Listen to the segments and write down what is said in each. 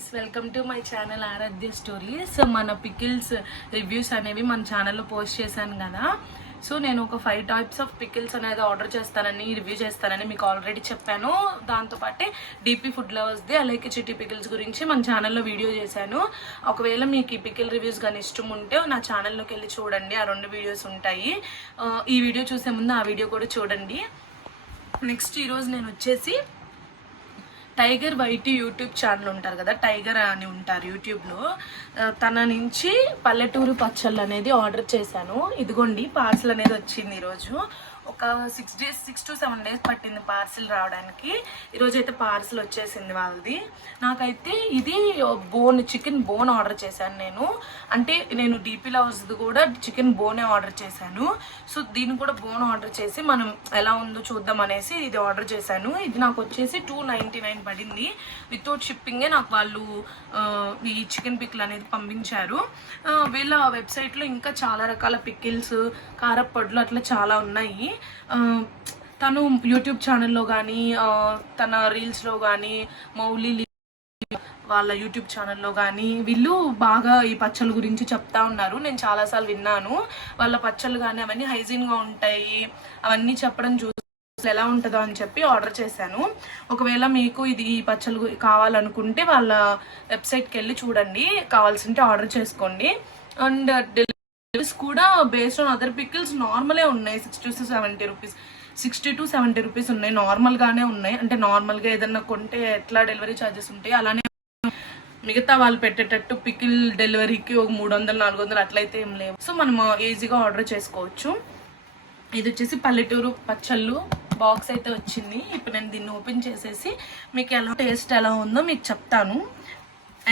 Guys, welcome to my channel Aaradhya stories. మన pickles reviews అనేవి మన ఛానల్లో పోస్ట్ చేశాను కదా. సో నేను ఒక 5 టైప్స్ ఆఫ్ పికిల్స్ అనేది ఆర్డర్ చేస్తానని, రివ్యూ చేస్తానని మీకు ఆల్రెడీ చెప్పాను. దాంతోపాటే డీపీ ఫుడ్ లవర్స్ది అలాగే చిట్టి పికిల్స్ గురించి మన ఛానల్లో వీడియో చేశాను. ఒకవేళ మీకు ఈ పికిల్ రివ్యూస్ కానీ ఇష్టం ఉంటే నా ఛానల్లోకి వెళ్ళి చూడండి, ఆ 2 వీడియోస్ ఉంటాయి. ఈ వీడియో చూసే ముందు ఆ వీడియో కూడా చూడండి. నెక్స్ట్ ఈరోజు నేను వచ్చేసి టైగర్ వైటీ యూట్యూబ్ ఛానల్ ఉంటారు కదా, టైగర్ అని ఉంటారు యూట్యూబ్లో, తన నుంచి పల్లెటూరు పచ్చళ్ళు అనేది ఆర్డర్ చేశాను. ఇదిగోండి పార్సల్ అనేది వచ్చింది. ఈరోజు ఒక 6 to 7 days పట్టింది పార్సిల్ రావడానికి. ఈరోజు అయితే పార్సిల్ వచ్చేసింది వాళ్ళది. నాకైతే ఇది చికెన్ బోన్ ఆర్డర్ చేశాను నేను. అంటే నేను డీపీ లవర్స్ది కూడా చికెన్ బోనే ఆర్డర్ చేశాను. సో దీన్ని కూడా బోన్ ఆర్డర్ చేసి మనం ఎలా ఉందో చూద్దాం అనేసి ఇది ఆర్డర్ చేశాను. ఇది నాకు వచ్చేసి $2.99 పడింది. వితౌట్ షిప్పింగే నాకు వాళ్ళు ఈ చికెన్ పికిల్ అనేది పంపించారు. వీళ్ళ వెబ్సైట్లో ఇంకా చాలా రకాల పికిల్స్, కారప్పొడులు అట్లా చాలా ఉన్నాయి. తను యూట్యూబ్ ఛానల్లో కానీ, తన రీల్స్లో కానీ, మౌలి వాళ్ళ యూట్యూబ్ ఛానల్లో కానీ వీళ్ళు బాగా ఈ పచ్చళ్ళ గురించి చెప్తా ఉన్నారు. నేను చాలాసార్లు విన్నాను. వాళ్ళ పచ్చళ్ళు కానీ అవన్నీ హైజీన్గా ఉంటాయి, అవన్నీ చెప్పడం ఎలా ఉంటుందో అని చెప్పి ఆర్డర్ చేశాను. ఒకవేళ మీకు ఈ పచ్చళ్ళు కావాలనుకుంటే వాళ్ళ వెబ్సైట్కి వెళ్ళి చూడండి, కావాల్సింటే ఆర్డర్ చేసుకోండి. అండ్ డెలివరీస్ కూడా బేస్డ్ ఆన్ అదర్ పికిల్స్ నార్మలే ఉన్నాయి. 60 to 70 రూపీస్ ఉన్నాయి, నార్మల్గానే ఉన్నాయి. అంటే నార్మల్గా ఏదన్నా కొంటే ఎట్లా డెలివరీ ఛార్జెస్ ఉంటాయి అలానే మిగతా వాళ్ళు పెట్టేటట్టు పికిల్ డెలివరీకి ఒక 300-400 అట్లయితే ఏం లేవు. సో మనం ఈజీగా ఆర్డర్ చేసుకోవచ్చు. ఇది వచ్చేసి పల్లెటూరు పచ్చళ్ళు బాక్స్ అయితే వచ్చింది. ఇప్పుడు నేను దీన్ని ఓపెన్ చేసేసి మీకు టేస్ట్ ఎలా ఉందో మీకు చెప్తాను.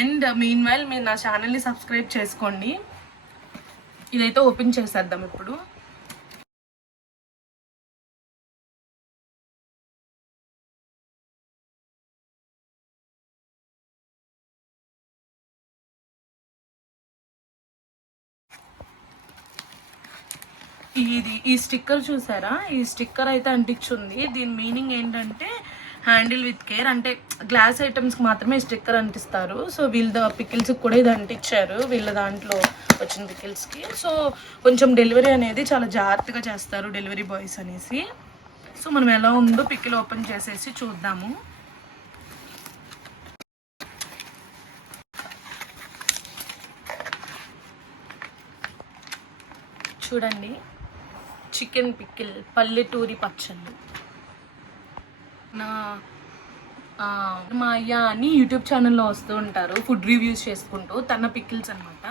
అండ్ మీన్ వైల్ మీరు నా ఛానల్ని సబ్స్క్రైబ్ చేసుకోండి. ఇదైతే ఓపెన్ చేసేద్దాం ఇప్పుడు. ఈ స్టిక్కర్ చూసారా? ఈ స్టిక్కర్ అయితే అంటించుంది. దీని మీనింగ్ ఏంటంటే హ్యాండిల్ విత్ కేర్, అంటే గ్లాస్ ఐటమ్స్కి మాత్రమే స్టిక్కర్ అంటిస్తారు. సో వీళ్ళ పికిల్స్కి కూడా ఇది అంటించారు, వీళ్ళ దాంట్లో వచ్చిన పికిల్స్కి. సో కొంచెం డెలివరీ అనేది చాలా జాగ్రత్తగా చేస్తారు డెలివరీ బాయ్స్ అనేసి. సో మనం ఎలా ఉందో పికిల్ ఓపెన్ చేసేసి చూద్దాము. చూడండి, చికెన్ పికిల్ పల్లెటూరి పచ్చళ్ళు. మా అయ్య అని యూట్యూబ్ ఛానల్లో వస్తూ ఉంటారు ఫుడ్ రివ్యూస్ చేసుకుంటూ, తన పికిల్స్ అనమాట.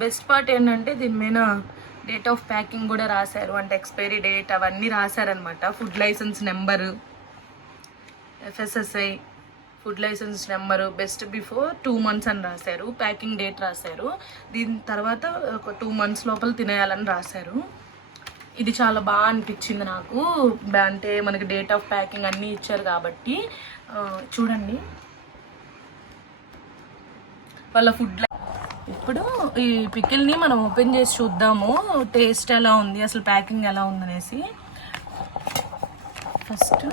బెస్ట్ పార్ట్ ఏంటంటే దీని మీద డేట్ ఆఫ్ ప్యాకింగ్ కూడా రాశారు, అంటే ఎక్స్పైరీ డేట్ అవన్నీ రాశారనమాట. Food licence number, FSSAI food licence number, best before 2 months అని రాశారు, ప్యాకింగ్ డేట్ రాశారు, దీని తర్వాత ఒక 2 months లోపల తినేయాలని రాశారు. ఇది చాలా బాగా అనిపించింది నాకు. అంటే మనకి డేట్ ఆఫ్ ప్యాకింగ్ అన్నీ ఇచ్చారు కాబట్టి. చూడండి వాళ్ళ ఫుడ్. ఇప్పుడు ఈ పికిల్ని మనం ఓపెన్ చేసి చూద్దాము, టేస్ట్ ఎలా ఉంది, అసలు ప్యాకింగ్ ఎలా ఉందనేసి. ఫస్ట్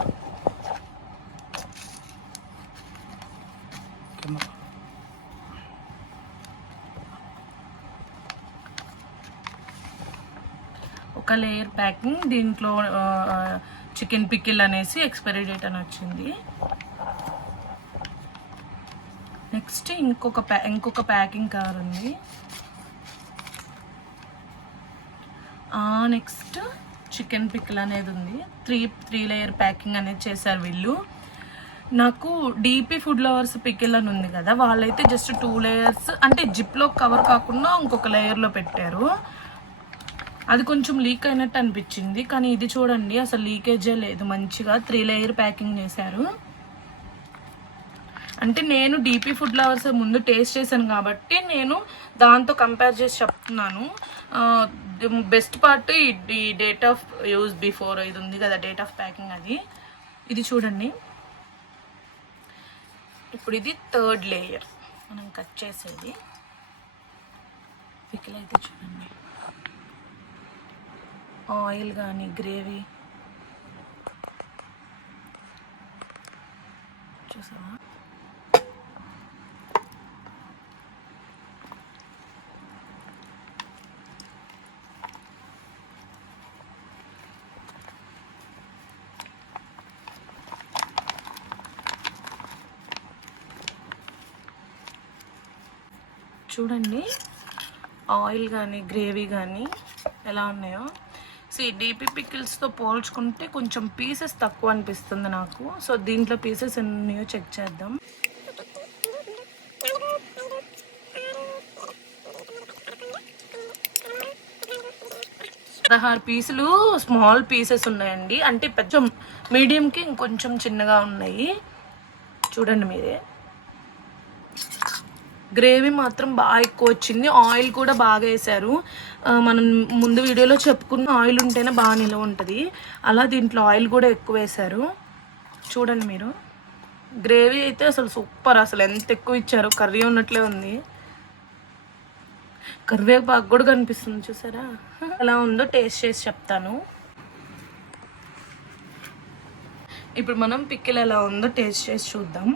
ఒక లేయర్ ప్యాకింగ్, దీంట్లో చికెన్ పికిల్ అనేసి ఎక్స్పైరీ డేట్ అని వచ్చింది. నెక్స్ట్ ఇంకొక ప్యాకింగ్ కవర్ ఉంది. నెక్స్ట్ చికెన్ పికిల్ అనేది ఉంది. 3 లేయర్ ప్యాకింగ్ అనేది చేశారు వీళ్ళు. నాకు డీపీ ఫుడ్ లవర్స్ పికిల్ అని ఉంది కదా, వాళ్ళైతే జస్ట్ 2 layers, అంటే జిప్లో కవర్ కాకుండా ఇంకొక లేయర్లో పెట్టారు. అది కొంచెం లీక్ అయినట్టు అనిపించింది, కానీ ఇది చూడండి అసలు లీకేజే లేదు, మంచిగా 3 లేయర్ ప్యాకింగ్ చేశారు. అంటే నేను డీపీ ఫుడ్ లవర్స్ ముందు టేస్ట్ చేశాను కాబట్టి నేను దాంతో కంపేర్ చేసి చెప్తున్నాను. బెస్ట్ పార్ట్ ఈ డేట్ ఆఫ్ యూజ్ బిఫోర్ ఇది ఉంది కదా, డేట్ ఆఫ్ ప్యాకింగ్ అది. ఇది చూడండి, ఇప్పుడు ఇది 3rd లేయర్ మనం కట్ చేసేది. పికిల్ అయితే చూడండి, ఆయిల్ కానీ గ్రేవీ చూసావా. చూడండి ఆయిల్ కానీ గ్రేవీ కానీ ఎలా ఉన్నాయో. సో ఈ డీపీ పికిల్స్తో పోల్చుకుంటే కొంచెం పీసెస్ తక్కువ అనిపిస్తుంది నాకు. సో దీంట్లో పీసెస్ ఎన్ని ఉన్నాయో చెక్ చేద్దాం. పదహారు పీసులు స్మాల్ పీసెస్ ఉన్నాయండి, అంటే పెద్ద మీడియంకి ఇంకొంచెం చిన్నగా ఉన్నాయి. చూడండి మీరే. గ్రేవీ మాత్రం బాగా ఎక్కువ వచ్చింది, ఆయిల్ కూడా బాగా వేసారు. మనం ముందు వీడియోలో చెప్పుకున్న ఆయిల్ ఉంటేనే బాగా నిలవ ఉంటుంది, అలా దీంట్లో ఆయిల్ కూడా ఎక్కువ వేసారు. చూడండి మీరు, గ్రేవీ అయితే అసలు సూపర్, అసలు ఎంత ఎక్కువ ఇచ్చారు, కర్రీ ఉన్నట్లే ఉంది. కరివేపాకు కూడా కనిపిస్తుంది చూసారా. ఎలా ఉందో టేస్ట్ చేసి చెప్తాను. ఇప్పుడు మనం పికిల్ ఎలా ఉందో టేస్ట్ చేసి చూద్దాం.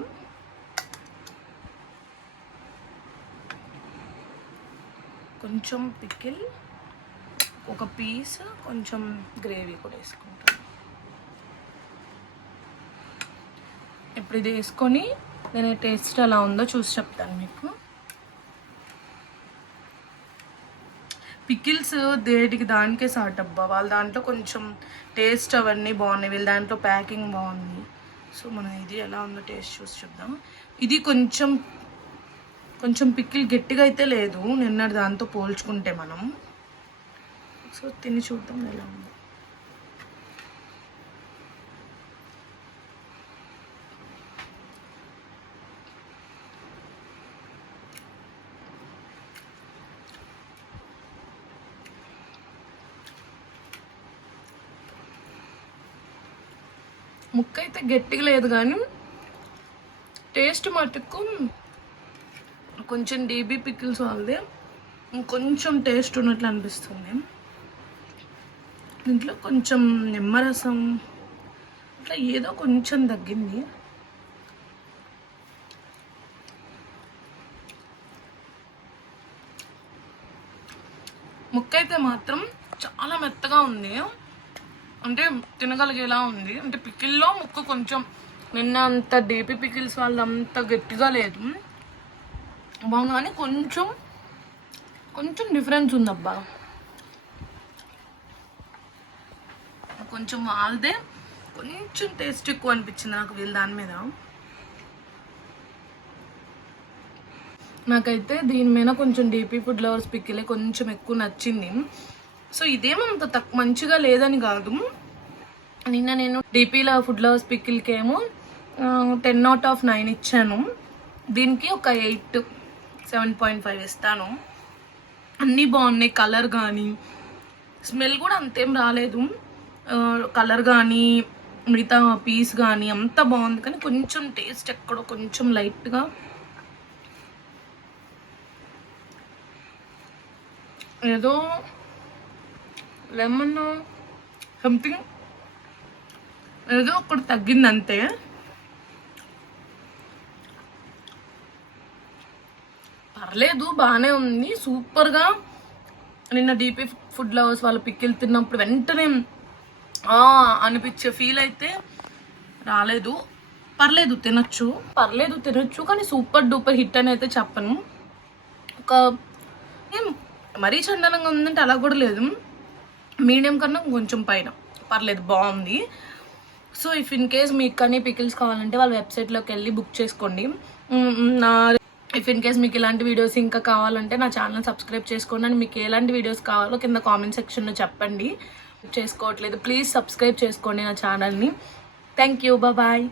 కొంచెం పికిల్, ఒక పీస్, కొంచెం గ్రేవీ కూడా వేసుకుంటాను. ఇప్పుడు ఇది వేసుకొని నేను టేస్ట్ ఎలా ఉందో చూసి చెప్తాను మీకు. పికిల్స్ దేటికి దానికే సాట్ అబ్బా, వాళ్ళ దాంట్లో కొంచెం టేస్ట్ అవన్నీ బాగున్నాయి, వీళ్ళ దాంట్లో ప్యాకింగ్ బాగుంది. సో మనం ఇది ఎలా ఉందో టేస్ట్ చూసి చూద్దాం. ఇది కొంచెం పికిల్ గట్టిగా అయితే లేదు నిన్న దాంతో పోల్చుకుంటే మనం. సో తిని చూద్దాం ఎలా ఉందో. ముక్క అయితే గట్టిగా లేదు కానీ టేస్ట్ మటుకు కొంచెం డీబీ పికిల్స్ వాళ్ళది ఇంకొంచెం టేస్ట్ ఉన్నట్లు అనిపిస్తుంది. దీంట్లో కొంచెం నిమ్మరసం అట్లా ఏదో కొంచెం తగ్గింది. ముక్క అయితే మాత్రం చాలా మెత్తగా ఉంది, అంటే తినగలిగేలా ఉంది. అంటే పికిల్లో ముక్క కొంచెం నిన్న అంత డీపీ పికిల్స్ వాళ్ళు అంత గట్టిగా లేదు బాగుంది, కానీ కొంచెం డిఫరెన్స్ ఉందబ్బా. కొంచెం వాళ్ళదే కొంచెం టేస్ట్ ఎక్కువ అనిపించింది నాకు వీళ్ళ దాని మీద. నాకైతే దీని మీద కొంచెం డీపీ ఫుడ్ లవర్స్ పికిలే కొంచెం ఎక్కువ నచ్చింది. సో ఇదేమంత మంచిగా లేదని కాదు, నిన్న నేను డీపీలో ఫుడ్ లవర్స్ పికిల్కి ఏమో 10/9 ఇచ్చాను, దీనికి ఒక 8, 7.5 ఇస్తాను. అన్నీ బాగున్నాయి, కలర్ కానీ స్మెల్ కూడా అంతేం రాలేదు, కలర్ కానీ మిగతా పీస్ కానీ అంతా బాగుంది. కానీ కొంచెం టేస్ట్ ఎక్కడో కొంచెం లైట్గా ఏదో లెమన్ సంథింగ్ ఏదో ఒకటి తగ్గింది అంతే. పర్లేదు, బాగానే ఉంది, సూపర్గా. నిన్న డీపీ ఫుడ్ లవర్స్ వాళ్ళ పికిల్ తిన్నప్పుడు వెంటనే అనిపించే ఫీల్ అయితే రాలేదు. తినొచ్చు కానీ సూపర్ డూపర్ హిట్ అని అయితే చెప్పను. ఒక మరీ చందనంగా ఉందంటే అలా కూడా లేదు, మీడియం కన్నా కొంచెం పైన పర్లేదు, బాగుంది. సో ఇఫ్ ఇన్ కేస్ మీకు కానీ పికిల్స్ కావాలంటే వాళ్ళ వెబ్సైట్లోకి వెళ్ళి బుక్ చేసుకోండి. ఇఫ్ ఇన్ కేస్ మీకు ఇలాంటి వీడియోస్ ఇంకా కావాలంటే నా ఛానల్ సబ్స్క్రైబ్ చేసుకోండి. అండ్ మీకు ఎలాంటి వీడియోస్ కావాలో కింద కామెంట్ సెక్షన్లో చెప్పండి. చేసుకోవట్లేదు ప్లీజ్ సబ్స్క్రైబ్ చేసుకోండి నా ఛానల్ని. Thank you, bye.